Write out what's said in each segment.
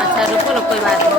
अच्छा रुको लो, कोई बात नहीं।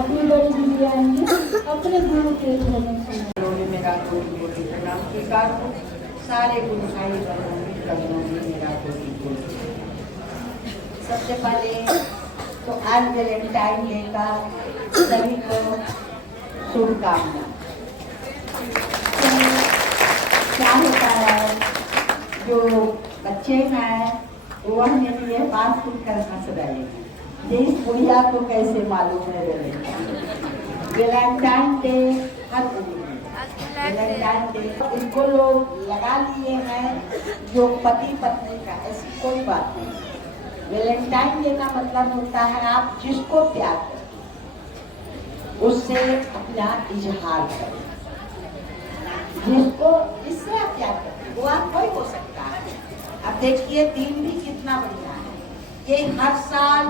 अपनी बड़ी दीदी आएंगे अपने गुरु के मेरा कोटि कोटि प्रणाम स्वीकार हो। सारे गुरुसाई चरणों में मेरा कोटि कोटि। सबसे पहले तो आज वैलेंटाइन डे का सभी को शुभकामना। क्या होता है, जो बच्चे हैं वह मेरे लिए बात सुनकर हंस रहे हैं। इस बुढ़िया को कैसे मालूम है वैलेंटाइन डे हर वैलेंटाइन डे इनको लोग लगा लिए हैं जो पति पत्नी का, ऐसी कोई बात नहीं। वैलेंटाइन डे का मतलब होता है आप जिसको प्यार करें उससे अपना इजहार करें। जिसको जिससे आप प्यार करें वो आप कोई हो सकता है। अब देखिए दिन भी कितना बढ़िया है। ये हर साल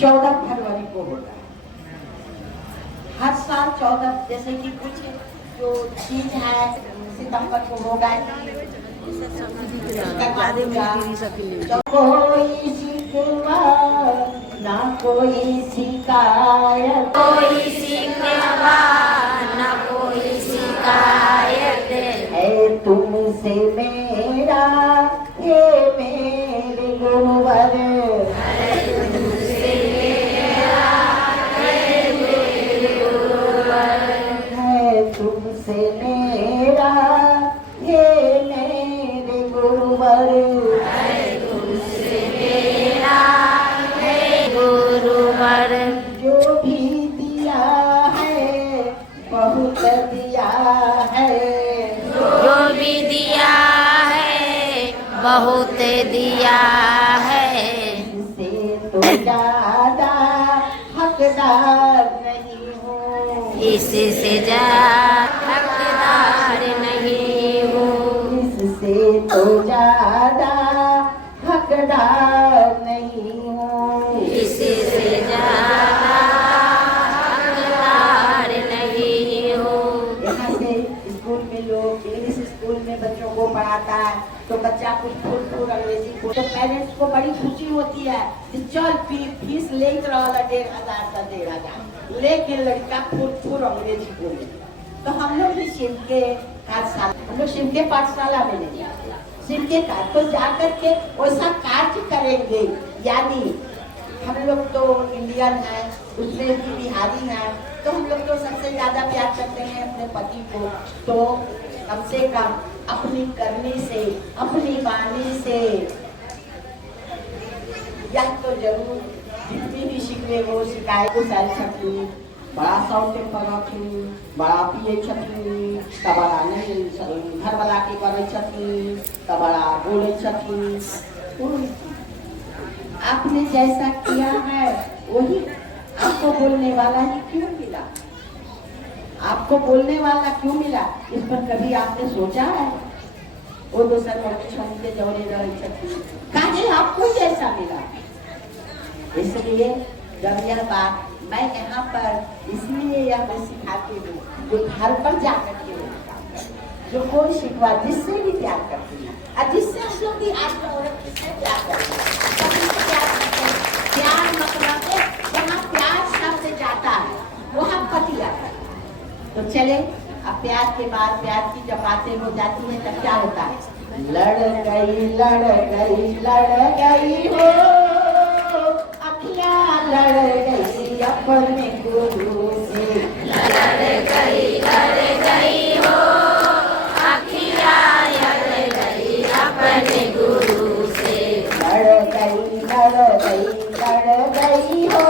14 फरवरी को होता है। हर साल 14, जैसे कि कुछ जो चीज है सितंबर को होगा। कोई शिकवा ना कोई शिकायत, कोई शिकवा न कोई शिकायत है तुमसे मेरा ये मेरे गुरुवर। तुमसे मेरा ये मेरे गुरुवर, तुमसे मेरा है गुरुवर। जो भी दिया है बहुत दिया है, जो भी दिया है बहुत दिया है। इससे तो ज्यादा हकदार नहीं हूँ, इससे ज्यादा हकदार नहीं हूँ, इससे तो ज्यादा हकदार नहीं हूँ, इससे ज्यादा हकदार नहीं हूँ। यहाँ से स्कूल में लोग इंग्लिश स्कूल में बच्चों को पढ़ाता है तो बच्चा कुछ फूल फूल अंग्रेजी को तो पेरेंट्स को बड़ी खुशी होती है कि चल फीस ले रहा 1500 का 1500 लेकिन लड़का फूल फूल अंग्रेजी बोले। तो हम लोग भी शिव के पाठशाला, हम लोग शिव के पाठशाला में नहीं शिव के तो जाकर के वैसा कार्य करेंगे। यानी हम लोग तो इंडियन है, उसमें भी बिहारी है, तो हम लोग तो सबसे ज्यादा प्यार करते हैं अपने पति को। तो कम से कम अपनी करनी से, अपनी वाणी से यह तो जरूर जितनी भी शिकवे वो शिकायत को सारी छठी बड़ा शौक पढ़ी, बड़ा पिए छठी, तब बड़ा नहीं घर वाला के करे छठी, तब बड़ा बोले छठी। आपने जैसा किया है वही आपको बोलने वाला ही क्यों मिला? आपको बोलने वाला क्यों मिला? इस पर कभी आपने सोचा है? वो दूसरा के जौरे रहे छठी काहे आपको जैसा मिला? इसलिए जब यह बात मैं यहाँ पर इसलिए यह मैं सिखाती हूँ जो घर पर जाकर के जो कोई शिकवा जिससे भी प्यार करती है और जिससे हम लोग भी आज औरत किससे प्यार करती है, प्यार मतलब जहाँ प्यार शब्द जाता है वहाँ पति आता है। तो चले अब प्यार के बाद प्यार की जब बातें हो जाती है तब क्या होता है? लड़ गई हो अखियाँ, लड़ गई अपने गुरु से, लड़ गई हो अखियाँ, लड़ गई अपने गुरु से, लड़ गई हो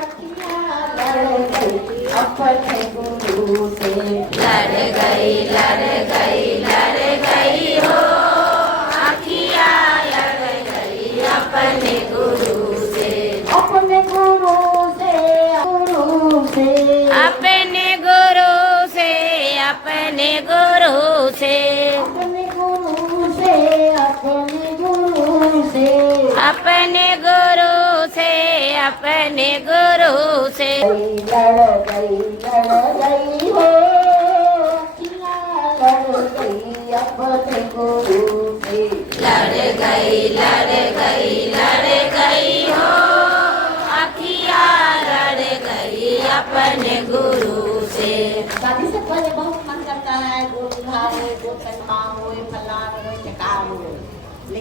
अखियाँ, लड़ गई अपने गुरु से, लड़ गई हो अखियाँ, लड़ गई अपने गुरु से, अपने गुरु से, अपने गुरु से, अपने गुरु से, अपने गुरु से, अपने गुरु से, अपने गुरु से, अपने गुरु से, लड़ गई हो अखियाँ, लड़ गई अपने गुरु से, लड़ गई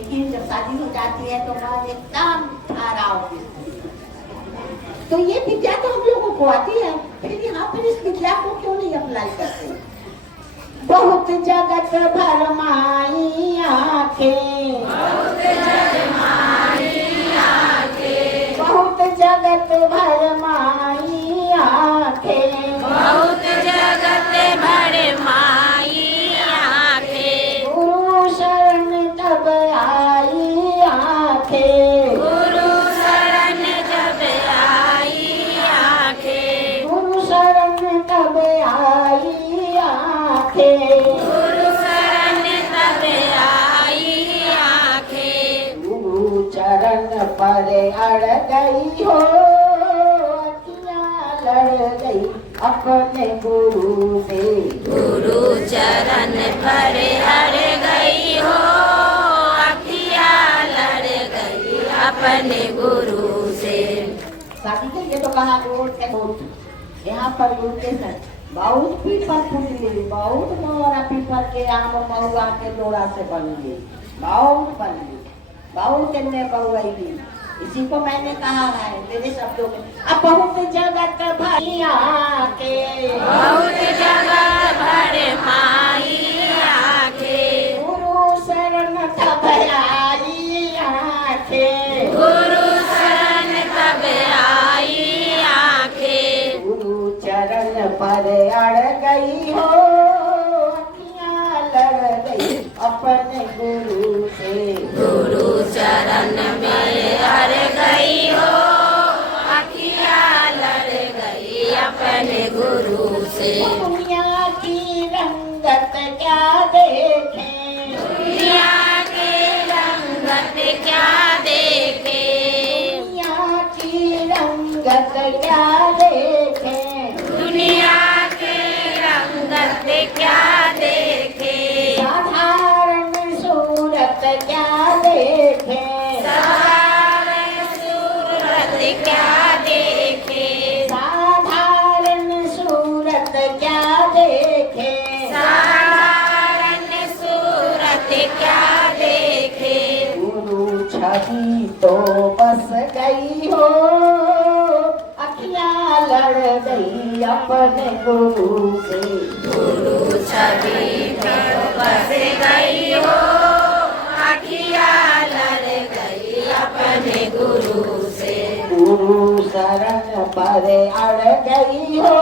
लेकिन जब शादी हो जाती है तो मन एकदम ठहरा होती है। तो ये विद्या तो हम लोगों को आती है, फिर यहाँ पर इस विद्या को क्यों नहीं अप्लाई करते? बहुत जगत भर माई आंखें, बहुत जगत भर माई आंखें, बहुत जगत भर माई आंखें, गुरु शरण तब आई आंखें, गुरु शरण जब आई आंखें, गुरु शरण तब आई आंखें, गुरु शरण तब आई आंखें, गुरु चरण पर अड़ गई हो, अखियां लड़ गई अपने गुरु से, गुरु चरण पर अड़ गई हो, अखियां लड़ गई अपने गुरु से। शादी के लिए तो कहा रोड के बहुत, यहाँ पर लोकेशन बहुत पीपल फूटली, बहुत मोरा पीपल के आम महुआ के डोरा से बनली, बहुत बनली, बहुत इनमें बहुली। इसी को मैंने कहा है मेरे शब्दों में, अब बहुत जगत भरी आके, बहुत जगह भर माई आके, गुरु शरण तब आई आके, गुरु शरण तब आई आके, गुरु चरण पर अड़ गई हो, अखियां लड़ गई अपने गुरु से, गुरु चरण में अड़ गई हो, अखियां लड़ गई अपने गुरु से। दुनिया की रंगत क्या देखे, दुनिया की रंगत क्या देखे, दुनिया की रंगत क्या देखे, दुनिया की रंगत क्या देखे, साधारण सूरत क्या देखे, साधारण सूरत क्या देखे, साधारण सूरत क्या देखे, साधारण सूरत क्या देखे, गुरु छवि तो बस गई हो, अखियां लड़ गई अपने गुरु से, गुरु छवि में बस गई हो, अखियां लड़ गई अपने गुरु से, गुरु शरण पर अड़ गई हो,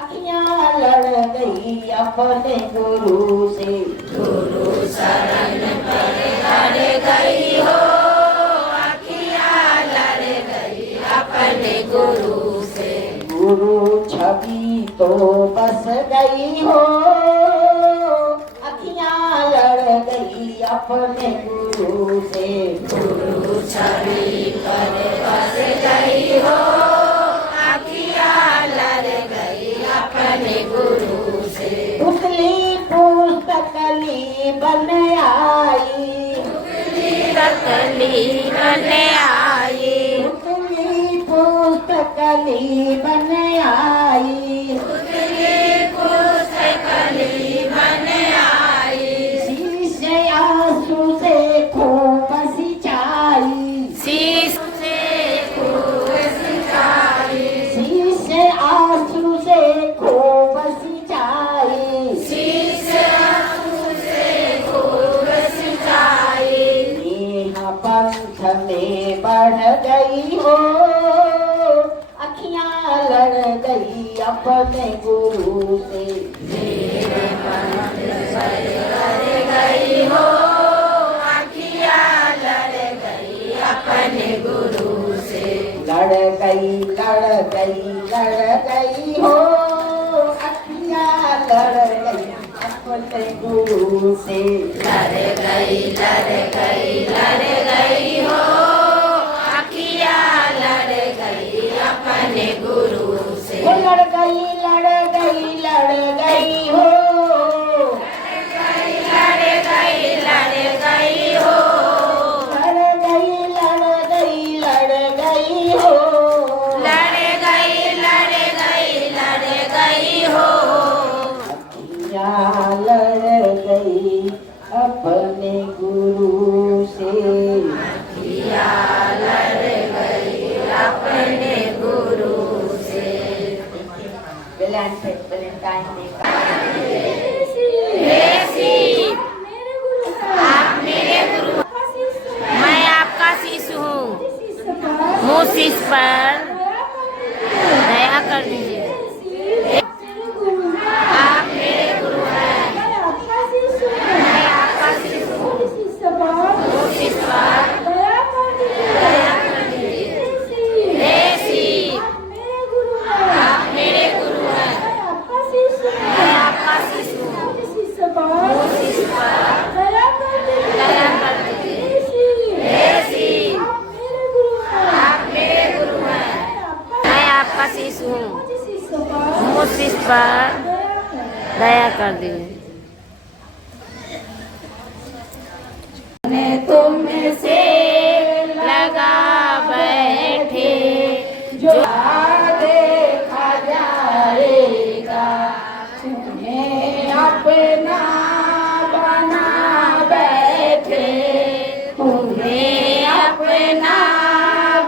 अखियां लड़ गई अपने गुरु से, गुरु शरण पर लड़ गई हो, अखियां लड़ गई अपने गुरु से, गुरु छवि तो बस गई हो, अखियां लड़ गई अपने गुरु से, गुरु छवि पर बस गई हो, अखियां लड़ गई अपने गुरु से, पुतली पुस्तकली बन आई, तकली बन आई, पुतली पुस्तकली बन आई, पुस्तकली बन आई, शीशे आंसू से खूब सिंचाई, शीश से खूब सिंचाई, शीशे आंसू से खूब सिंचाई, शीश आंसू से खूब सिंचाई, नेहा पंथ में बढ़ गई हो, अखियां लड़ गई अपने गुरु से, मेरे पंथ पर गई हो, अखियां लड़ गई अपने गुरु से, लड़ गई हो, अखियां लड़ गई अपने गुरु से, लड़ गई हो, अखियां लड़ गई अपने गुरु से, वो लड़ गई हो, लड़ गई हो, लड़ गई हो, लड़ गई हो, अखियां लड़ गई अपने गुरु गुरु से। अखियाँ लड़ गई अपने गुरु से। वैलेंटाइन डे का आप मेरे गुरु, मैं आपका शिष्य हूँ। मुझ शिष्य पर दया कर दीजिए। आप मेरे गुरु हैं, मैं आपका शिष्य हूँ। मुझ शिष्य पर दया कर दीजिए। हे शिव, आप मेरे गुरु हैं, मैं आपका शिष्य हूँ। मुझ शिष्य पर दया कर दीजिए। हे शिव, आप मेरे गुरु हैं, मैं आपका शिष्य हूँ। मुझ शिष्य पर दया कर दीजिए। तुम से लगा बैठे जो देखा जाएगा, तुम्हें अपना बना बैठे, तुम्हें अपना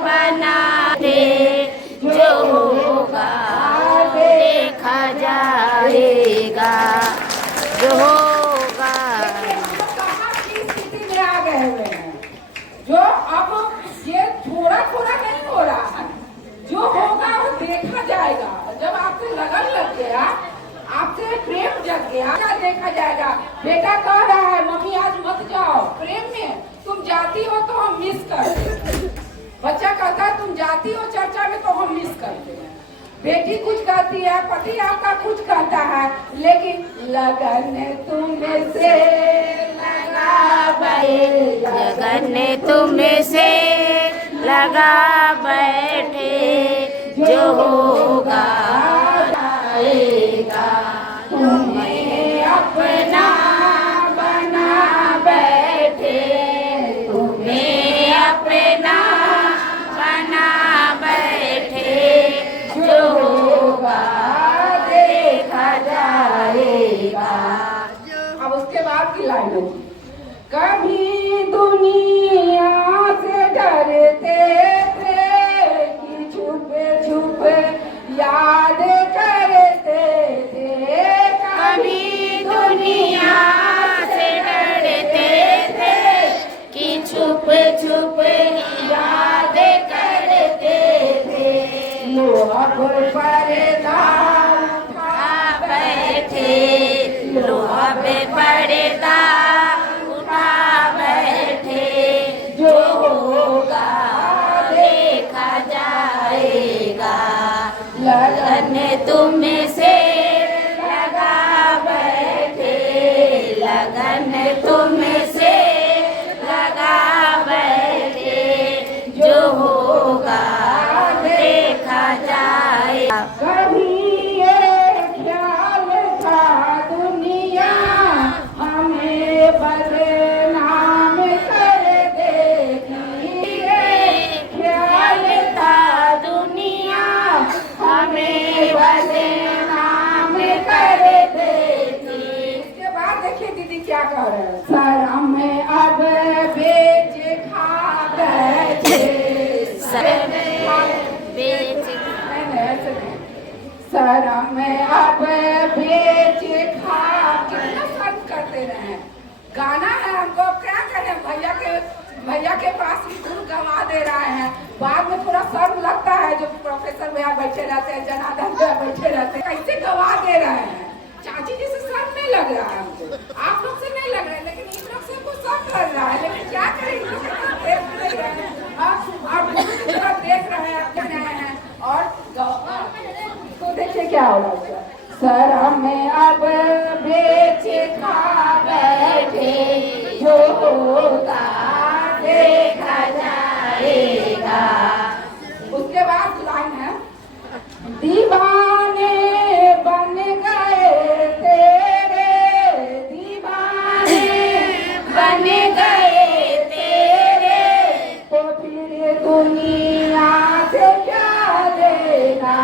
बना दे, जो होगा देखा जाएगा, जो होगा। कहाँ की स्थिति में आ गए हुए हैं, जो अब ये थोड़ा थोड़ा नहीं हो रहा है, जो होगा वो देखा जाएगा। जब आपसे लगन लग गया, आपसे प्रेम जग गया, क्या देखा जाएगा। बेटा कह रहा है मम्मी आज मत जाओ, प्रेम में तुम जाती हो तो हम मिस करते हैं। बच्चा कहता है तुम जाती हो चर्चा में तो हम मिस करते हैं। बेटी कुछ कहती है, पति आपका कुछ कहता है, लेकिन लगन तुम्हें से लगा बैठे, लगन तुम्हें से लगा बैठे, जो होगा जाएगा, तुम्हें अपना बना बैठे, तुम्हें अपना बना बैठे, जो होगा देखा जाएगा। अब उसके बाद की लाइन होगी, कभी दुनिया से डरते थे कि छुपे छुपे याद करते थे, कभी दुनिया से डरते थे कि छुप छुप याद करते थे, लोहा पर पर्दा उठा बैठे, लोहा पे पर्दा उठा बैठे, जो होगा देखा जाएगा, लगन तुम्हें से लगा बैठे, लगन तुम्हें से लगा बैठे, जो होगा देखा जाएगा। कभी ये ख्याल था दुनिया हमें बदनाम कर देगी, ख्याल था दुनिया हमें बदनाम कर देती। इसके बाद देखिए दीदी क्या कह रहे हैं, शर्म में अब बेच खा बैठे, बेच शर्म में अब बेच खा, कितना शर्म करते रहे। गाना है हमको, अब क्या करें, भैया के पास ही धुन गवा दे रहे हैं। बाद में थोड़ा शर्म लगता है, जो प्रोफेसर भैया बैठे रहते हैं, जनार्दन भैया बैठे रहते हैं, कैसे गवा दे रहे हैं। चाची जी से शर्म नहीं लग रहा है हमको, आप लोग से नहीं लग रहा है, लेकिन इन लोग से हमको शर्म लग रहा है। लेकिन क्या करें, इन लोग देख नहीं रहे हैं, आप की तरफ देख रहे हैं, क्या रहे हैं। और तो देखिए क्या हो रहा है, शर्म में अब बेच खा बैठे, जो होगा देखा जाएगा। उसके बाद लाइन है, दीवाने बन गए तेरे, दीवाने बन गए तेरे, तो फिर दुनिया से क्या लेना।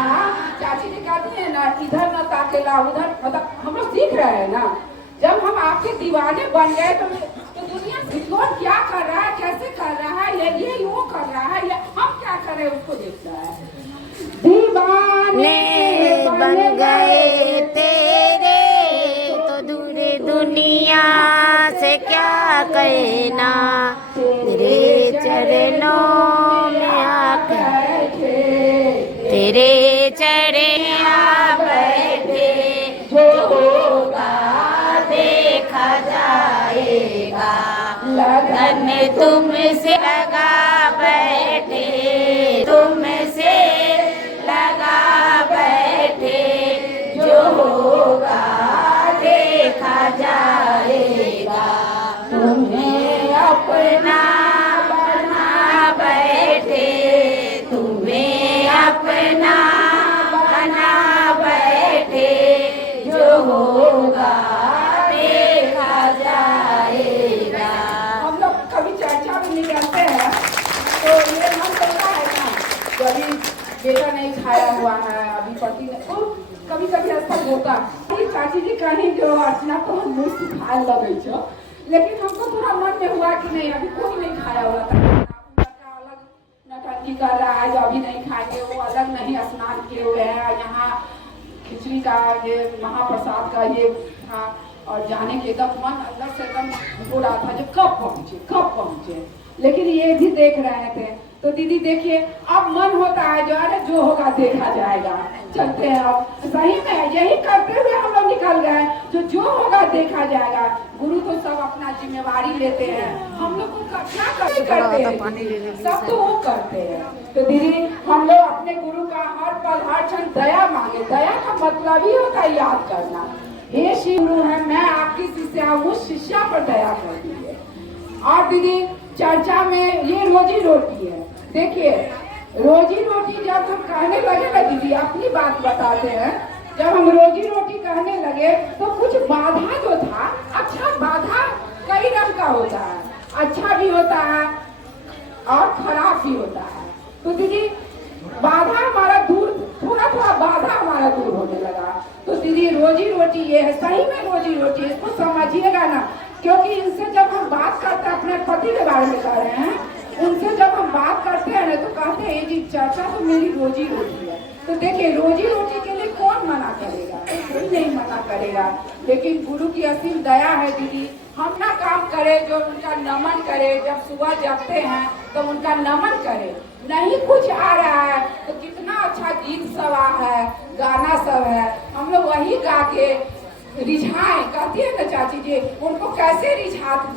चाची जी कहती है ना, इधर न ताकेला उधर, मतलब हम लोग सीख रहे हैं ना। जब हम आपके दीवाने बन गए तो दुनिया से कौन अपना तेरे चरणों में आकर तेरे चरण आ बैठे जो होगा देखा जाएगा लगन तुमसे लगा बैठे तुमसे लगा बैठे जो होगा देखा जाएगा तुम्हें अपना बना बैठे तुम्हें अपना बना बैठे जो होगा देखा जाएगा। हम लोग कभी चर्चा में निकलते हैं तो ये मन करता है ना कि अभी बेटा नहीं खाया हुआ है अभी पति ने तो कभी कभी ऐसा होता है चाची जी कहीं जो अर्चना को हम मुँह सिखाए लगे छो लेकिन हमको थोड़ा मन में हुआ कि नहीं अभी कोई नहीं खाया हुआ था अलग नौटंकी कर रहा है जो अभी नहीं खाएंगे वो अलग नहीं स्नान किए हुए हैं यहाँ खिचड़ी का ये महाप्रसाद का ये था और जाने के एकदम मन अंदर से एकदम हो रहा था जो कब पहुंचे लेकिन ये भी देख रहे थे तो दीदी देखिए अब मन होता है जो अरे जो होगा देखा जाएगा चलते हैं अब सही में यही करते हुए हम लोग निकल गए जो होगा देखा जाएगा। गुरु तो सब अपना जिम्मेवारी लेते हैं हम लोग को क्या करते हैं सब तो वो करते हैं। तो दीदी हम लोग अपने गुरु का हर पल हर क्षण दया मांगे दया का मतलब ही होता है याद करना हे शिव गुरु है मैं आपकी शिष्या हूँ शिष्या पर दया कर दीजिए। और दीदी चर्चा में ये रोजी रोटी है देखिए रोजी रोटी जब हम कहने लगे ना दीदी अपनी बात बताते हैं जब हम रोजी रोटी कहने लगे तो कुछ बाधा जो था अच्छा बाधा कई रंग का होता है अच्छा भी होता है और खराब भी होता है। तो दीदी बाधा हमारा दूर थोड़ा बाधा हमारा दूर होने लगा। तो दीदी रोजी रोटी ये है सही में रोजी रोटी इसको समझिएगा ना क्योंकि इनसे जब हम बात करते हैं अपने पति के बारे में कह रहे हैं उनसे जब हम बात करते हैं ना तो कहते हैं जी चाचा तो मेरी रोजी रोटी है। तो देखिए रोजी रोटी के लिए कौन मना करेगा कोई नहीं मना करेगा लेकिन गुरु की असीम दया है दीदी हम ना काम करें जो उनका नमन करे जब सुबह जगते हैं तो उनका नमन करे नहीं कुछ आ रहा है तो कितना अच्छा गीत सब है गाना सब है हम लोग वही गा के रिझाएं कहती है ना चाची जी उनको कैसे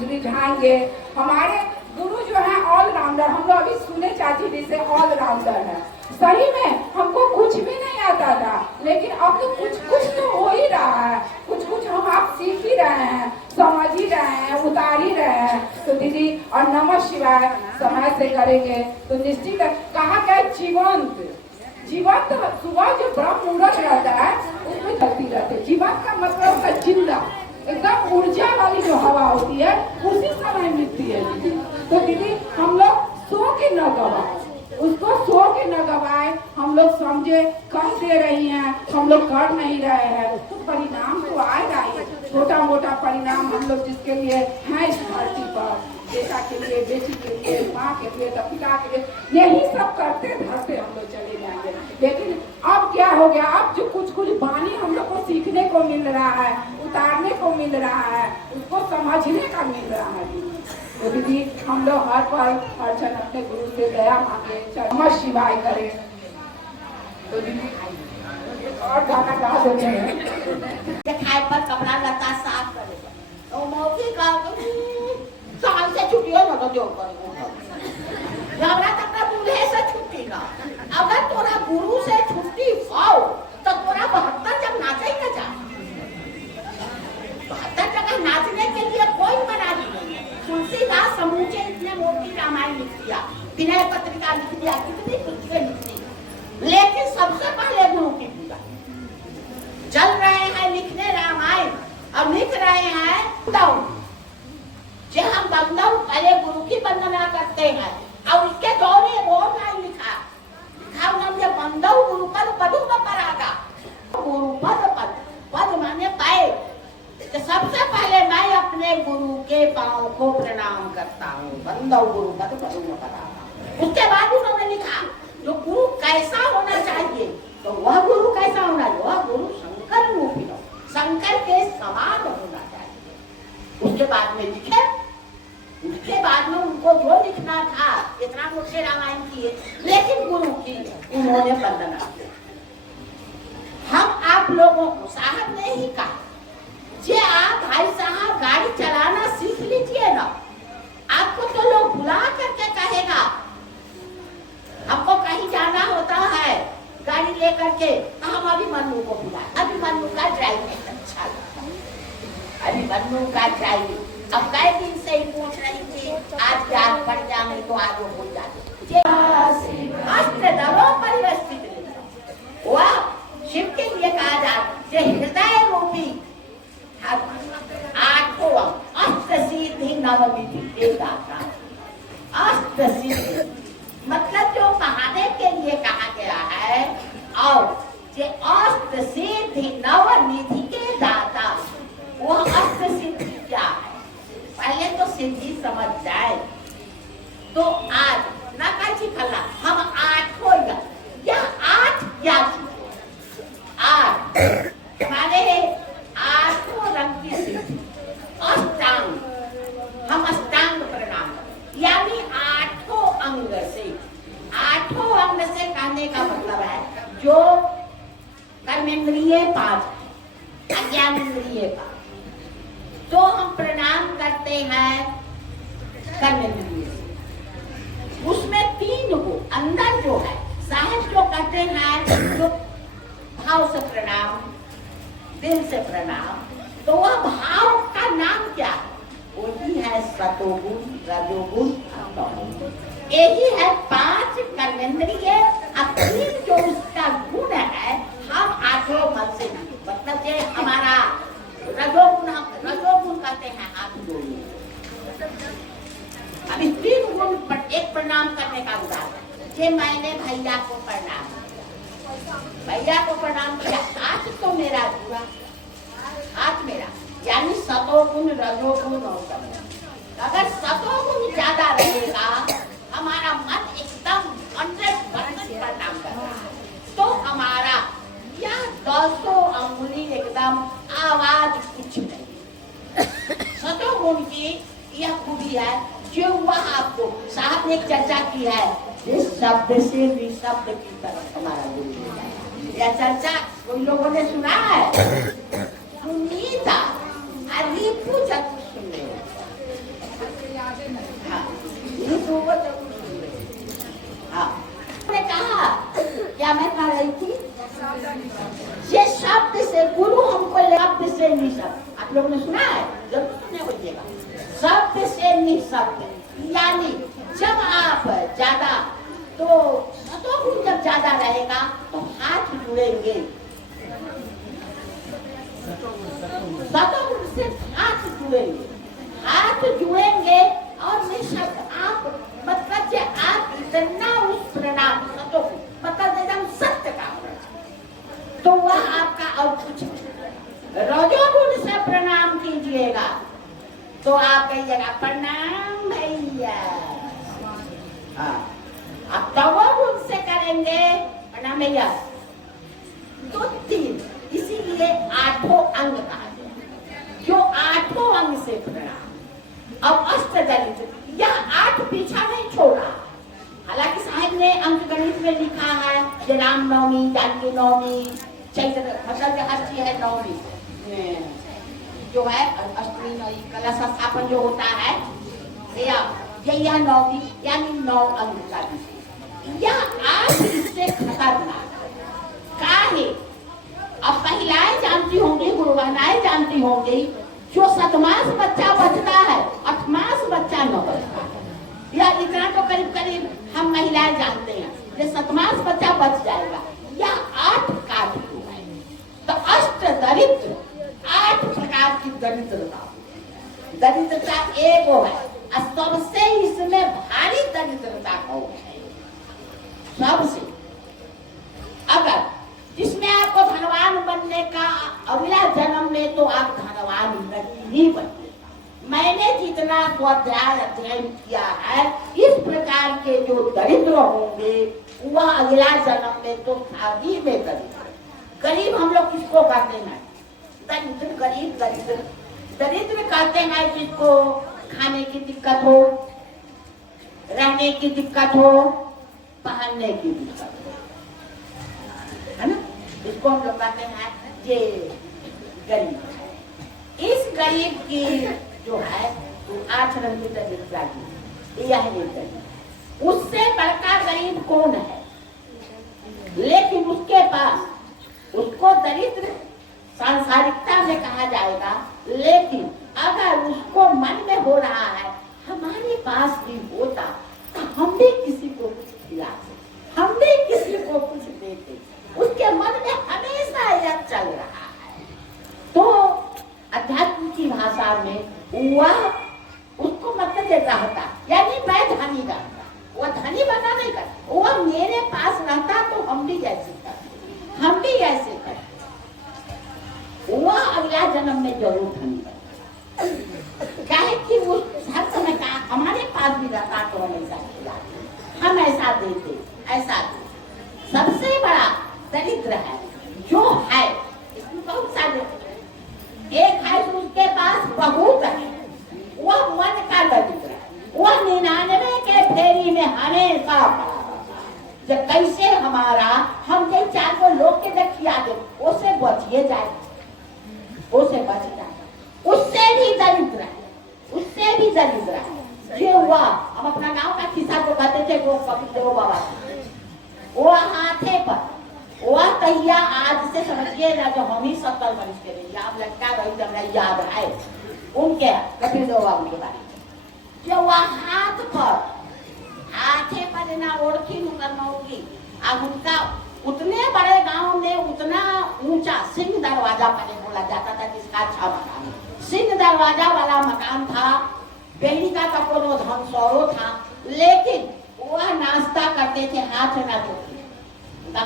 रिझाएंगे। हमारे गुरु जो है ऑलराउंडर हम लोग अभी सुने चाची जी से ऑलराउंडर है सही में हमको कुछ भी नहीं आता था लेकिन अब तो कुछ तो हो ही रहा है कुछ हम आप सीख ही रहे हैं समझ ही रहे हैं उतार ही रहे हैं। तो दीदी और नमः शिवाय समय से करेंगे तो निश्चित कहा गया जीवंत सुबह जो ब्रह्म मुहूर्त रहता है उसमें चलती रहती है जीवंत का मतलब होता है जिंदा एकदम ऊर्जा वाली जो हवा होती है उसी समय मिलती है दीदी। तो दीदी हम लोग सो के न गवाए उसको सो के न गवाए हम लोग समझे कह दे रही हैं हम लोग कर नहीं रहे हैं तो परिणाम तो आएगा ही छोटा मोटा परिणाम हम लोग जिसके लिए हैं इस धरती पर बेटा के लिए बेटी के लिए माँ के लिए पिता के लिए यही सब करते धरते हम लोग चले जाएंगे। लेकिन अब क्या हो गया अब जो कुछ बानी हम लोग को सीखने को मिल रहा है उतारने को मिल रहा है उसको समझने का मिल रहा है दीदी। तो दीदी हम लोग हर पल हर क्षण अपने गुरु से दया मांगे नमः शिवाय करें। तो दीदी और गाना गा देते हैं खाए पर कपड़ा लता साफ करेगा तो मौकी का साल से छुट्टी हो ना जो नवरात्र का बूढ़े से छुट्टी ना अगर तोरा गुरु से छुट्टी हो तो तोरा 72 जब नाचे ही ना जा 72 जगह नाचने के लिए कोई मना नहीं है। तुलसीदास समूचे इतने मोटी रामायण लिख दिया विनय पत्रिका लिख दिया कितनी पुस्तकें लिख दी लेकिन सबसे पहले गुरु की पूजा चल रहे हैं लिखने रामायण और लिख रहे हैं जो हम बंदव पहले गुरु की वंदना करते हैं और उसके दौरे वो नहीं लिखा उन्होंने बंदव गुरु पद पदु परागा गुरु पद माने पैर। तो सबसे पहले मैं अपने गुरु के पांव को प्रणाम करता हूँ बंदव गुरु पद पदु परागा। उसके बाद उन्होंने लिखा जो गुरु कैसा होना चाहिए तो वह गुरु कैसा होना चाहिए वह गुरु शंकर रूपी हो शंकर के समान होना चाहिए। उसके बाद में लिखे उसके बाद में उनको जो लिखना था, इतना मुझसे रामायण किए, लेकिन गुरु की उन्होंने वंदना की। हम आप लोगों को साहब ने ही कहा, जे आप भाई साहब गाड़ी चलाना सीख लीजिए ना, आपको तो लोग बुला करके कहेगा, हमको कहीं जाना होता है गाड़ी लेकर के, हम अभिमन्यु को बुलाए, अभिमन्यु का ड्राइविंग अच्छा लगता है, अभिमन्यु का ड्राइविंग। अब कई दिन से ही पूछ रही थी, आज याद पड़ जा, नहीं तो आज वो भूल जाते। अष्टदलों परिवस्थित वह शिव के लिए कहा जाए हृदय रूपी आठों अष्ट सिद्धि नवनिधि के दाता। अष्ट सिद्धि मतलब जो महादेव के लिए कहा गया है, और जो अष्ट सिद्धि नवनिधि के दाता, वह अष्ट सिद्धि क्या है, पहले तो सिद्धि समझ जाए। तो आज ना कैसी फला हम आठों या आठ क्या आठ हमारे आठों रंग की सिद्धि, अष्टांग, हम अष्टांग प्रणाम यानी आठों अंग से, आठों अंग से कहने का मतलब है जो कर्मेंद्रिय 5, अज्ञानेंद्रिय 5, तो हम प्रणाम करते हैं कर्मेंद्रिय से, उसमें 3 को अंदर जो है साहब जो कहते हैं, जो भाव से प्रणाम, दिल से प्रणाम, तो वह भाव का नाम क्या है, वही है सतोगुण, रजोगुण, तमोगुण। यही है 5 कर्मेंद्रिय, अब 3 जो उसका गुण है, हम आठों मन से मतलब ये हमारा रजोगुण, हम रजोगुण कहते हैं हाथ जोड़िए। अब इस 3 गुण पर एक प्रणाम करने का उदाहरण, जे मैंने भैया को प्रणाम किया, भैया को प्रणाम किया, हाथ तो मेरा जुड़ा, हाथ मेरा, यानी सतोगुण, रजोगुण और तमोगुण। अगर सतोगुण ज्यादा रहेगा, हमारा मन एकदम 100% प्रणाम कर रहा है, तो हमारा यह 200 अंगुली एकदम आवाज कुछ नहीं। सतोगुण की यह खूबी है जो वह आपको साहब ने चर्चा की है, इस शब्द से निशब्द की तरफ हमारा गुरु, यह चर्चा कोई लोगों ने सुना है, सुनीता अलीपू जरूर सुन रहे, हाँ रीपू को जरूर सुन रहे, हाँ मैंने कहा क्या मैं कह रही थी, ये शब्द से गुरु हमको शब्द से निशब्द, आप लोगों ने सुना है, जरूर सुनने बोलिएगा, शब्द से निशब्द, यानी जब आप ज्यादा तो सतोगुण जब ज्यादा रहेगा तो हाथ जुड़ेंगे, सतोगुण से हाथ जुड़ेंगे, हाथ जुड़ेंगे और निशब्द आप मतलब जे आप इतना उस प्रणाम सतोगुण मतलब एकदम सत्य का प्रणाम, तो वह आपका और कुछ रजोगुण से प्रणाम कीजिएगा तो आप कहिएगा प्रणाम भैया, आप तमोगुण से करेंगे प्रणाम भैया, तो 3, इसीलिए आठों अंग कहा गया, जो आठों अंग से प्रणाम। अब अष्टदलित यह 8 पीछा नहीं छोड़ा, हालांकि साहब ने अंक गणित में लिखा है कि रामनवमी, जानकी नवमी, चैत्र मतलब हर चीज है नवमी जो है, अष्टमी नवमी, कलश स्थापन जो होता है, यह नवमी यानी 9 अंग का विषय, यह 8 इससे खतरनाक काहे। अब महिलाएं जानती होंगी, गुरुबहनाएं जानती होंगी, जो 7 मास बच्चा बचता है, 8 मास बच्चा न बचता है, या इतना तो करीब करीब हम महिलाएं जानते हैं, जो 7 मास बच्चा बच जाएगा, यह 8 काट हुआ है। तो अष्ट दरिद्र 8 प्रकार की दरिद्रता, दरिद्रता एक है, सबसे इसमें भारी दरिद्रता कौन है, सबसे। अगर जिसमें आपको धनवान बनने का अगला जन्म में तो आप धनवान नहीं बनते। मैंने जितना स्वाध्याय अध्ययन किया है, इस प्रकार के जो दरिद्र होंगे वह अगला जन्म में तो भागी में दरिद्र। गरीब हम लोग किसको कहते हैं, दरिद्र, गरीब, दरिद्र। दरिद्र कहते हैं जिसको खाने की दिक्कत हो, रहने की दिक्कत हो, पहनने की दिक्कत हो, है ना, इसको हम लोग कहते हैं ये गरीब है। इस गरीब की जो है वो 8 रंग की दरिद्रता की, यह है गरीब। उससे बड़का गरीब कौन है? लेकिन उसके पास, उसको दरिद्र सांसारिकता में कहा जाएगा, लेकिन अगर उसको मन में हो रहा है हमारे पास भी होता तो हम भी किसी को कुछ खिलाते, हम भी किसी को कुछ देते, उसके मन में हमेशा यह चल रहा है। तो अध्यात्म की भाषा में वह उसको मतलब देता होता, यानी मैं धनी रहता, वह धनी बना नहीं करता, वह मेरे पास रहता तो हम भी ऐसे करते, हम भी ऐसे करते, वह अगला जन्म में जरूर धनी बनता। काहे कि वो हर समय का हमारे पास भी रहता तो हम ऐसा खिलाते, हम ऐसा देते, ऐसा देते। सबसे बड़ा दरिद्र है जो है, इसमें बहुत सारे, एक है तो उसके पास बहुत है, वह मन का दरिद्र है, वह 99 के फेरी में हमेशा जब कैसे हमारा हम जो 4 लोग के देखिए आगे उससे बचिए जाए, उससे बच जाए, उससे भी दरिद्र है, उससे भी दरिद्र है। ये हुआ, हम अपना गांव का किस्सा को कहते थे वो कपिल देव बाबा, वो हाथे पर वह तैया आज से समझिए ना, जो हम ही 70 वर्ष के लिए याद लगता रही जब याद है उनके कपिल देव बाबा के बारे में, जो वह हाथ पर हाथे पर ना ओढ़ी करना होगी। अब उनका उतने बड़े गांव में उतना ऊंचा सिंह दरवाजा पहले बोला जाता था, जिसका अच्छा मकान सिंह दरवाजा वाला मकान था। बेहनी का तो कोनो धन सौरो था, लेकिन वह नाश्ता करते थे हाथ ना धोते,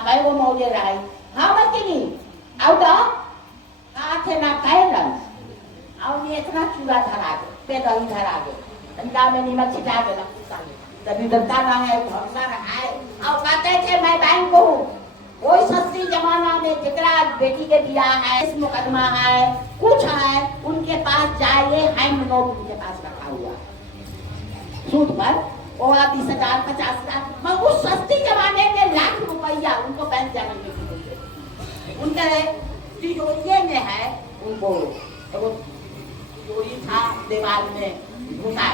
कई वो मौजे रहे, हाँ बल्कि अब तो हाथ ना कहलन, अब ये इतना चूड़ा धरा गए, पे दही धरा गए, ठंडा में नीमक छिटा गया, तभी डरता रहा है, भरोसा रहा है। अब कहते थे मैं बैंक हूँ, कोई सस्ती जमाना में जिकरा बेटी के दिया है, इस मुकदमा है, कुछ है, उनके पास जाइए, हैंड नोट उनके पास रखा हुआ सूद पर, और 20,000 50,000, मैं उस सस्ती जमाने में लाख रुपया उनको बैंक जाने में उनके तिजोरिये में है, उनको तो तिजोरी था दीवार में घुसा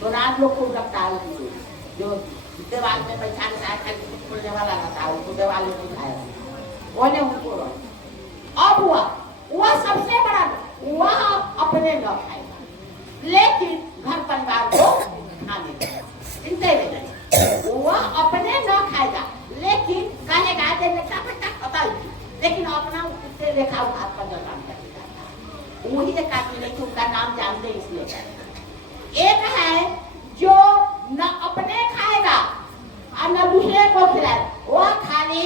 तो रात लोग को रखता है, जो दीवार में बैठा खोलने वाला रहता है, उसको दीवार में उठाया, उन्हें उनको अब वह सबसे बड़ा, वह अपने न खाएगा, लेकिन घर परिवार को खाने देगा, चिंता नहीं, वह अपने न खाएगा, लेकिन कहेगा पता ही, लेकिन अपना उससे रेखा हाथ पर काम करेगा, वही एक आदमी नहीं, उनका नाम जानते इसलिए। एक है जो न अपने खाएगा और न दूसरे को खिलाए, वह खाली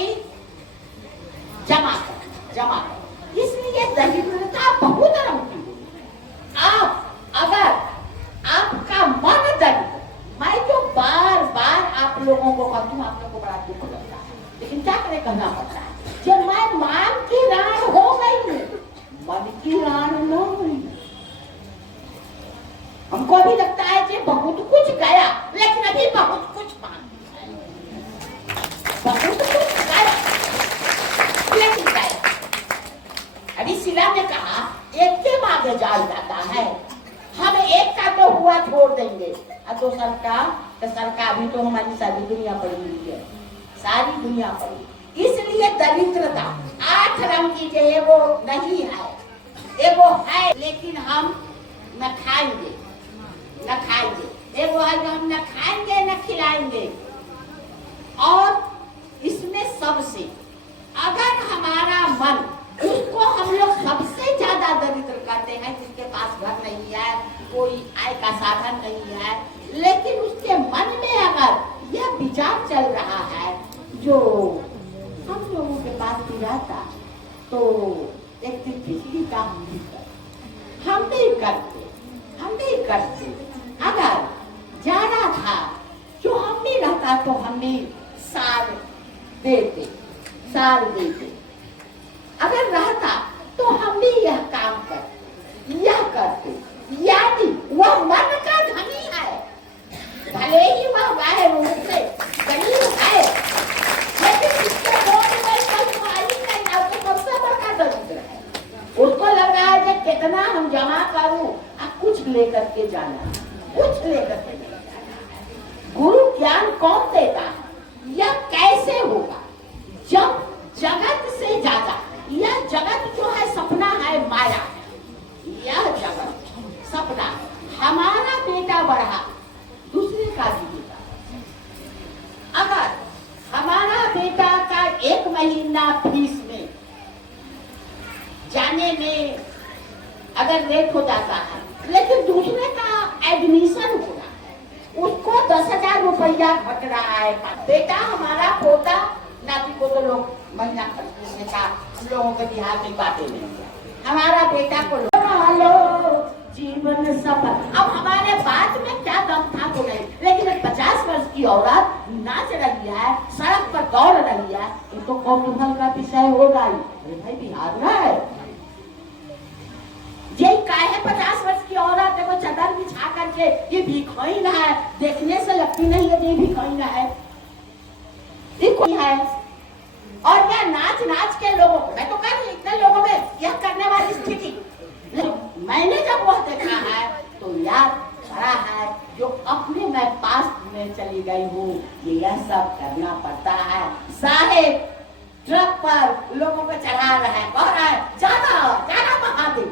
जमा कर। इसलिए दरिद्रता बहुत रंग की। आप अगर आपका मन दरिद्र, मैं जो बार बार आप लोगों को कहती हूँ, आप लोगों को बड़ा दुख लगता है, लेकिन क्या करे, कहना पड़ता है, जब मैं मान की रान हो गई हूँ, मन की रान न हुई। हमको अभी लगता है कि बहुत कुछ गया, लेकिन अभी बहुत कुछ बाकी है, बहुत कुछ गया लेकिन गया। अभी शिला ने कहा एक के आगे जाल जाता है, हम एक का तो हुआ छोड़ देंगे और दूसरा का, अभी तो हमारी सारी दुनिया पड़ी हुई है, सारी दुनिया पड़ी। इसलिए दरिद्रता 8 रंग की जो वो नहीं है, एगो है लेकिन हम न खाएंगे, न खाएंगे, एगो है जो हम न खाएंगे न खिलाएंगे। और इसमें सबसे अगर हमारा मन, उसको हम लोग सबसे ज्यादा दरिद्र करते हैं, जिसके पास घर नहीं है, कोई आय का साधन नहीं है, लेकिन उसके मन में अगर यह विचार चल रहा है जो हम लोगों के पास भी रहता तो एक दिन बिजली का हम नहीं करते, अगर ज्यादा था जो हम नहीं रहता तो हम भी साल देते, अगर रहता तो हम भी यह काम करते, करते, यानी वह मन का धनी है, भले ही वह बाहर रूप से गरीब है, लेकिन इसके बोल में कलवाई नहीं है, तो सबसे बड़ा दरिद्र है। उसको लग रहा है कि कितना हम जमा करूं, अब कुछ लेकर के जाना, कुछ लेकर के जाना। गुरु ज्ञान कौन देता है? यह कैसे होगा जब जगत से ज्यादा, यह जगत जो है सपना है, माया, यह जगत सपना, हमारा बेटा बढ़ा, दूसरे का भी बेटा, अगर हमारा बेटा का 1 महीना फीस में जाने में अगर लेट हो जाता है, लेकिन दूसरे का एडमिशन हो रहा है, उसको 10,000 रुपया घट रहा है। बेटा हमारा पोता नाती को तो लोग महीना खर्चने का लोगों के बिहार में बातें नहीं है, हमारा बेटा को लो जीवन सफल। अब हमारे बात में क्या दम था तो नहीं, लेकिन 50 वर्ष की औरत नाच रही है, सड़क पर दौड़ रही है, ये तो कौतूहल का विषय होगा ही। अरे भाई बिहार में है, यही काहे 50 वर्ष की औरत देखो चादर बिछा करके ये भिखोइन है, देखने से लगती नहीं है ये भिखोइन है, है। और यह नाच नाच के लोगों को, मैं तो कह रही इतने लोगों में यह करने वाली स्थिति, मैंने जब वह देखा है तो याद खड़ा है जो अपने मैं पास में चली गई हूँ, यह सब करना पड़ता है। साहेब ट्रक पर लोगों को चढ़ा रहा है, कह रहा है जाना जाना महादेव,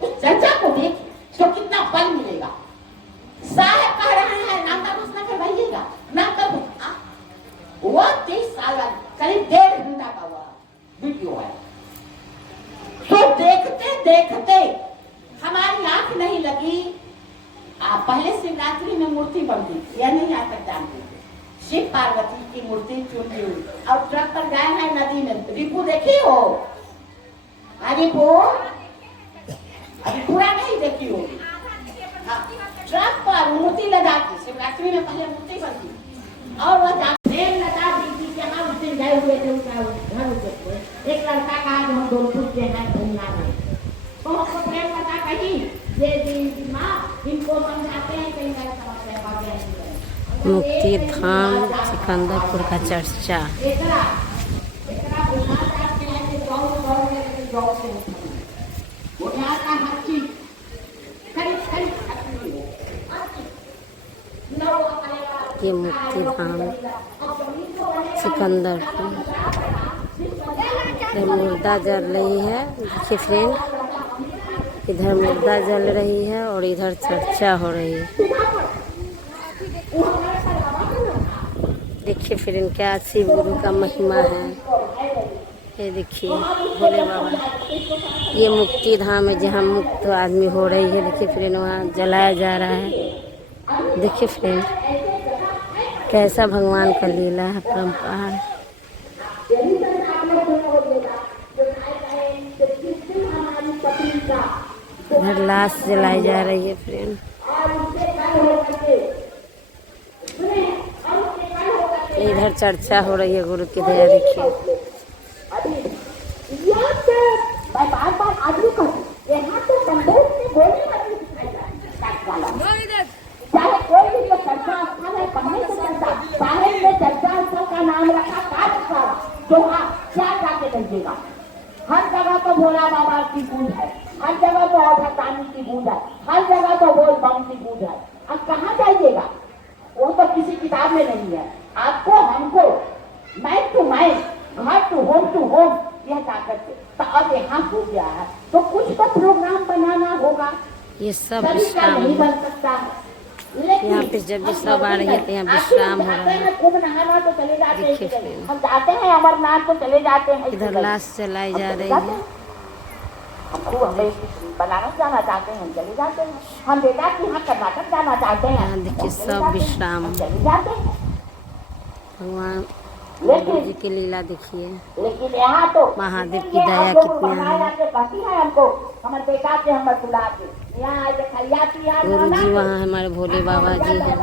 उस चर्चा को देख तो कितना बल मिलेगा। साहेब कह रहे हैं नाम का घोषणा करवाइएगा, नाम का वो 30 साल करीब 1.5 घंटा का हुआ वीडियो है। तो देखते देखते हमारी आंख नहीं लगी। पहले शिवरात्रि में मूर्ति बनती थी, यह नहीं आज तक जानते थे, शिव पार्वती की मूर्ति चुनी हुई, और ट्रक पर गए हैं नदी में, रिपू देखी हो? रिपू अभी पूरा नहीं देखी होगी। ट्रक पर मूर्ति लगा के शिवरात्रि में पहले मूर्ति बनती और वह रेल लगा दी थी कि हम उस दिन गए हुए थे उसका घर उसे, एक लड़का कहा जो हम दोनों से हैं घूमना में, तो हमको प्रेम पता कही ये माँ इनको समझाते हैं कहीं ना मुक्ति धाम सिकंदरपुर का चर्चा। ये मुक्ति धाम सिकंदरपुर, मुर्दा जल रही है, देखिए फ्रेंड, इधर मुर्दा जल रही है और इधर चर्चा हो रही है। देखिए फ्रेंड क्या शिव गुरु का महिमा है। ये देखिए भोले बाबा, ये मुक्ति धाम है जहाँ मुक्त आदमी हो रही है। देखिए फ्रेंड वहाँ जलाया जा रहा है। देखिए फ्रेंड कैसा भगवान का लीला है परम्पार। इधर लाश जलाई जा रही है फ्रेंड। इधर चर्चा हो रही है गुरु की दया। देखिए चाहे कोई भी तो चर्चा स्थल है, पढ़ने से चर्चा साहेब ने चर्चा स्थल का नाम रखा कार्यशाला, जो आप क्या जाके दीजिएगा। हर जगह तो भोला बाबा की गूंज है, हर जगह तो औधतानी की गूंज है, हर जगह तो बोल बम की गूंज है। अब कहाँ जाइएगा? वो तो किसी किताब में नहीं है। आपको हमको माइंड टू माइंड, घर टू होम यह ताकत है। तो अब यहाँ हो गया है तो कुछ तो प्रोग्राम बनाना होगा। ये सब विश्राम नहीं बन सकता है। यहाँ पे जब भी सब आ रही है तो यहाँ विश्राम हो रहा है। खूब नहाना तो चले जाते देखिए हैं, हम जाते हैं अमरनाथ तो चले जाते हैं। इधर लाश जलाई जा रही है। हमको हमें बनारस जाना चाहते हैं, हम चले जाते हैं। हम बेटा की यहाँ कर्नाटक जाना चाहते हैं, यहाँ देखिए सब विश्राम। चले जाते हैं। भगवान गुरु जी की लीला देखिए। लेकिन यहाँ तो महादेव की दया कितना है। कहती है हमको हमारे बेटा के हम बुला के यहाँ गुरु जी वहाँ हमारे भोले बाबा जी हैं।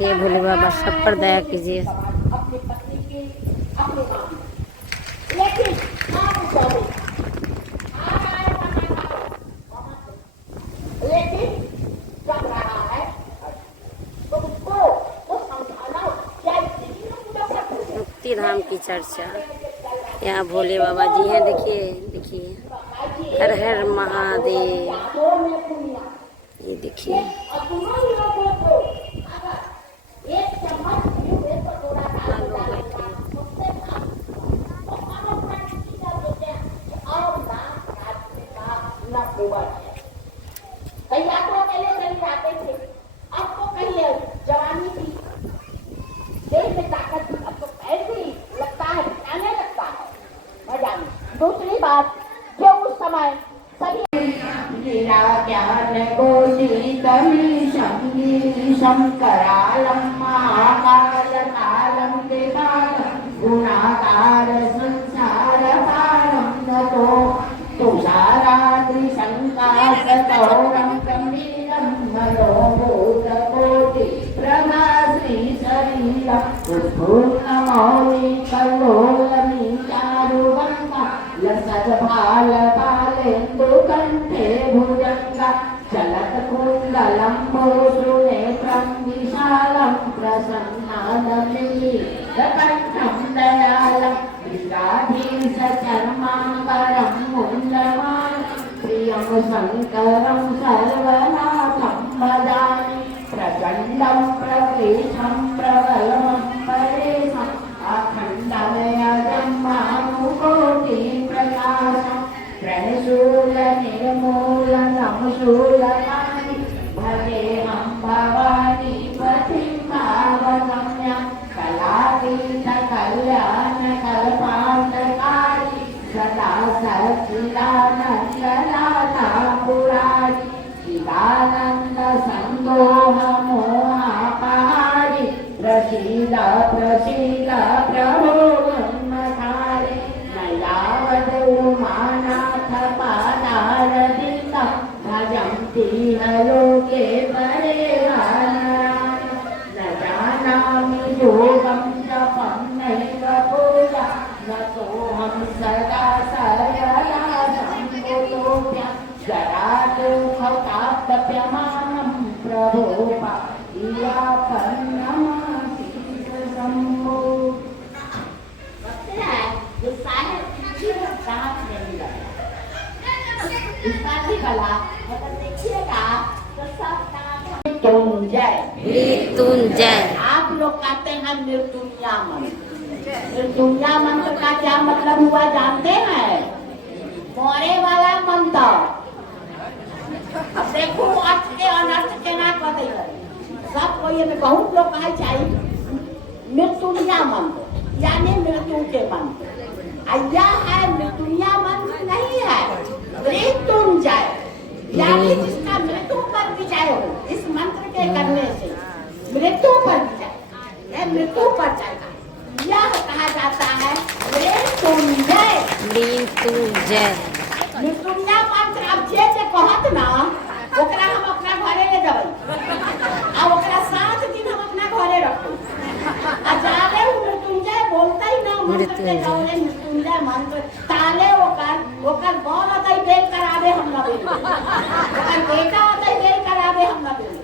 ये भोले बाबा सब पर दया कीजिए। अपनी पत्नी की अपनी लेकिन धाम की चर्चा। यहाँ भोले बाबा जी हैं, देखिए देखिए, हर हर महादेव। ये देखिए यहाँ लोग बैठे। कई यात्रा के लिए चले जाते थे, अब तो कहीं जवानी थी, देह में ताकत थी, अब तो पैर भी लगता है, आने लगता है मजा में। दूसरी बात जो उस समय सभी ज्ञान गोली कवि संगी शंकरालम महाकाल कालम देवालम गुणाकार संसार पारम नतो तुषाराद्रि शंकाशतौरं गंभीरं मनोभूतकोटि प्रभाश्री शरीरं उत्फुल्लमौलि कल्लोलमी चारुगङ्गा लसद्भालपालेन्दुकण्ठे भुजङ्गा चलत्कुण्डलम्बोऽश्रुनेत्रं विशालं प्रसन्नानमिलितकण्ठं दयालं विराधीशचर्माम्बरं मुण्डमानं प्रियं शङ्करं सर्वनाथं भजामि प्रचण्डं प्रकृशं प्रबलमम्बरेशम् अखण्डमयजं मानुकोटिप्रकाशं प्रणशूलनिर्मूलनं शूलकानि भजेऽहं भवानी पतिं भावगम्यं कलातीतकल्याणकल्पान्तकारी सदा सच्चिदानन्ददाता पुरारी चिदानन्दसन्दोहमोहापहारि प्रसीद प्रसीद प्रभो मन्मथारे न यावद् उमानाथ पादारविन्दं भजन्ति लोके परे नारायण न जानामि योगं जपं नैव पूजा न सोऽहं सदा सर्वदा सम्भूतोऽभ्यं जरादुःखताप्यमानं प्रभो मृत्युंजय। आप लोग कहते हैं मृत्युंजय मंत्र। मृत्युंजय मंत्र का क्या मतलब हुआ जानते हैं? मोरे वाला मंत्र। अब देखो अर्थ के अनर्थ के ना पता सबको ये में बहुत लोग कहे चाहिए मृत्युंजय मंत्र यानी मृत्यु के मंत्र। यह है मृत्युंजय मंत्र नहीं है, मृत्युंजय यानी जिसका मृत्यु पर विजय हो। इस मंत्र के करने से मृत्यु पर विजय, यह मृत्यु पर जाएगा, यह कहा जाता है मृत्युंजय। मृत्युंजय मृत्युंजय मंत्र अब जे कहत ना ओकरा हम अपना घरे ले जबै आ ओकरा 7 दिन हम अपना घरे रखो आ जाले मृत्युंजय बोलता ही ना मृत्युंजय मंत्र ताले ओकर गौर अतई बेल करावे हम ना बेल ओकर बेटा अतई बेल करावे हम ना बेल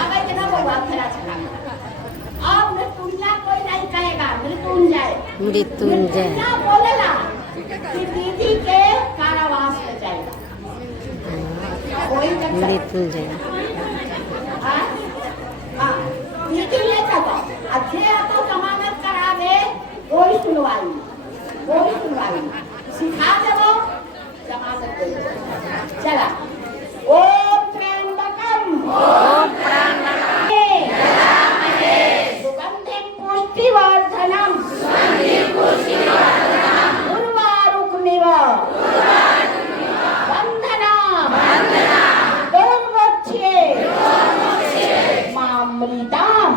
अब इतना बड़ा खेला चला। अब मृत्युंजय कोई नहीं कहेगा मृत्युंजय बोलेला कि दीदी के कारावास में जाएगा मृत्युंजय। दीदी ले जाओ अच्छे तो जमानत करावे कोई सुनवाई सिखा देवो जमानत दे चला। ओम त्र्यंबकम सुगंधिं पुष्टिवर्धनम उर्वारुकमिव वंदनाम मामृताम।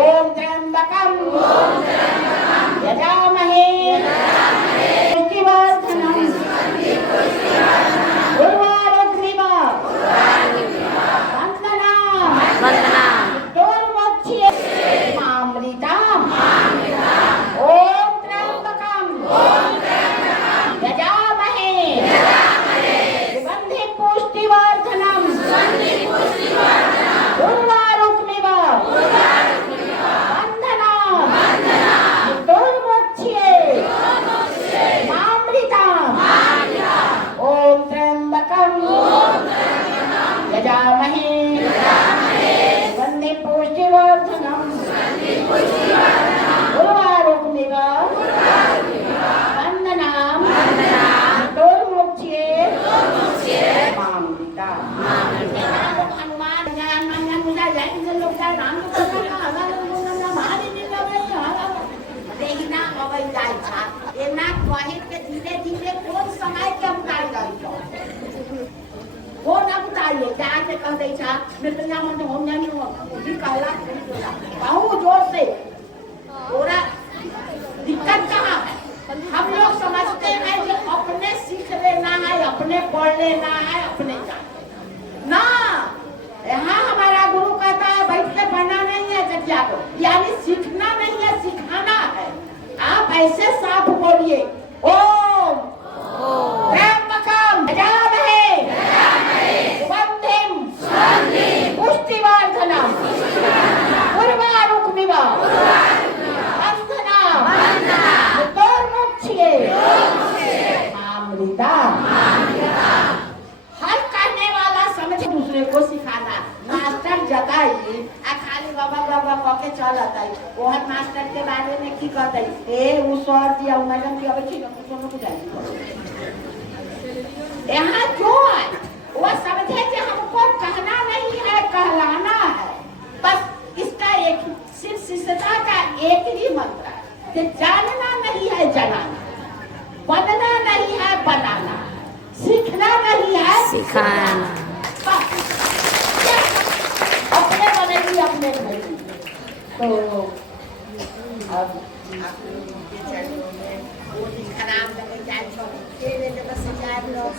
ओम त्र्यंबकम यजामहे पुष्टिवर्धनम उर्वारुकमिव ने कह दे छा मृतंजा मन हो नहीं हो भी कहला कहूँ जोर से पूरा दिक्कत कहाँ है? हम लोग समझते हैं कि अपने सीख लेना है, अपने पढ़ लेना है, अपने जाना ना। यहाँ हमारा गुरु कहता है बैठ के पढ़ना नहीं है जटिया को, यानी सीखना नहीं है, सिखाना है। आप ऐसे साफ बोलिए ओम त्र्यंबकम यजामहे सुगंधिम पुष्टिवर्धनम उर्वारुकमिव बन्धनाम् मृत्योर्मुक्षये मामृतम्। हर करने वाला समझ दूसरे को सिखाना। मास्टर जगाई खाली बाबा बाबा कह के चल आता है वो हर मास्टर के बारे में की कहते ए वो सर जी और मैडम जी अब ठीक है दोनों को जाएगी यहाँ क्यों आए? वो समझे कि हमको कहना नहीं है, कहलाना है। बस इसका एक सिर्फ शिष्यता का एक ही मंत्र है कि जानना नहीं है जनाना, बनना नहीं है बनाना, सीखना नहीं है सिखाना। अपने बनेगी अपने बनेगी। तो अब चरणों में वो दिन खराब लगे जाए छोड़े बस जाए लोग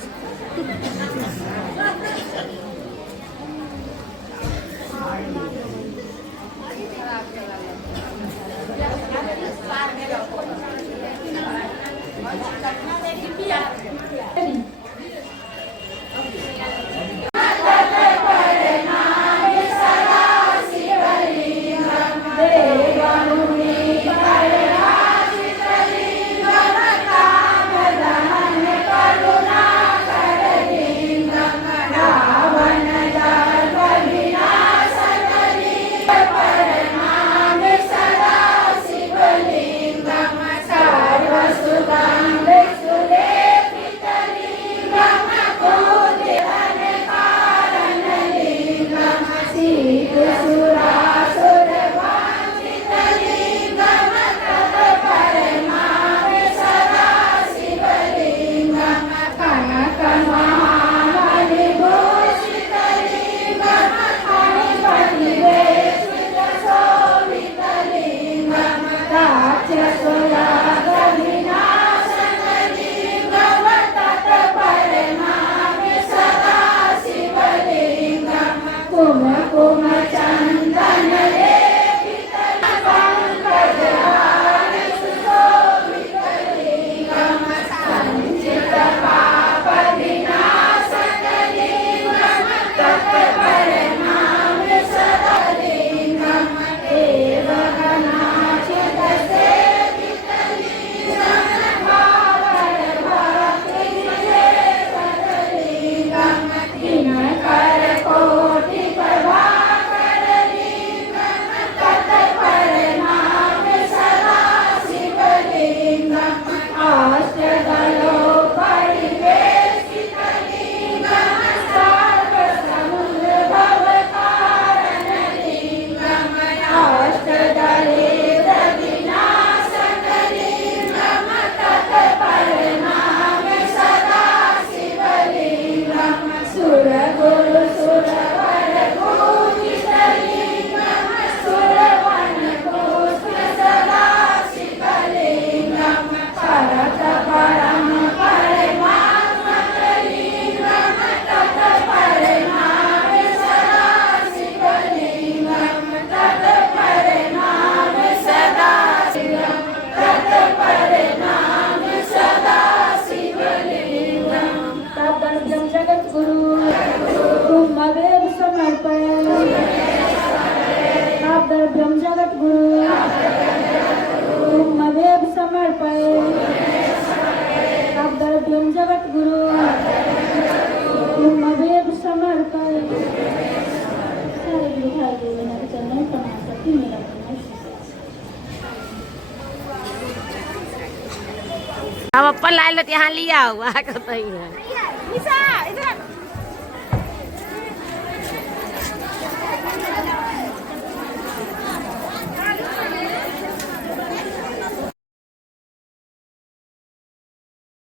हम अपन लाइल यहाँ लिया हुआ कहते हैं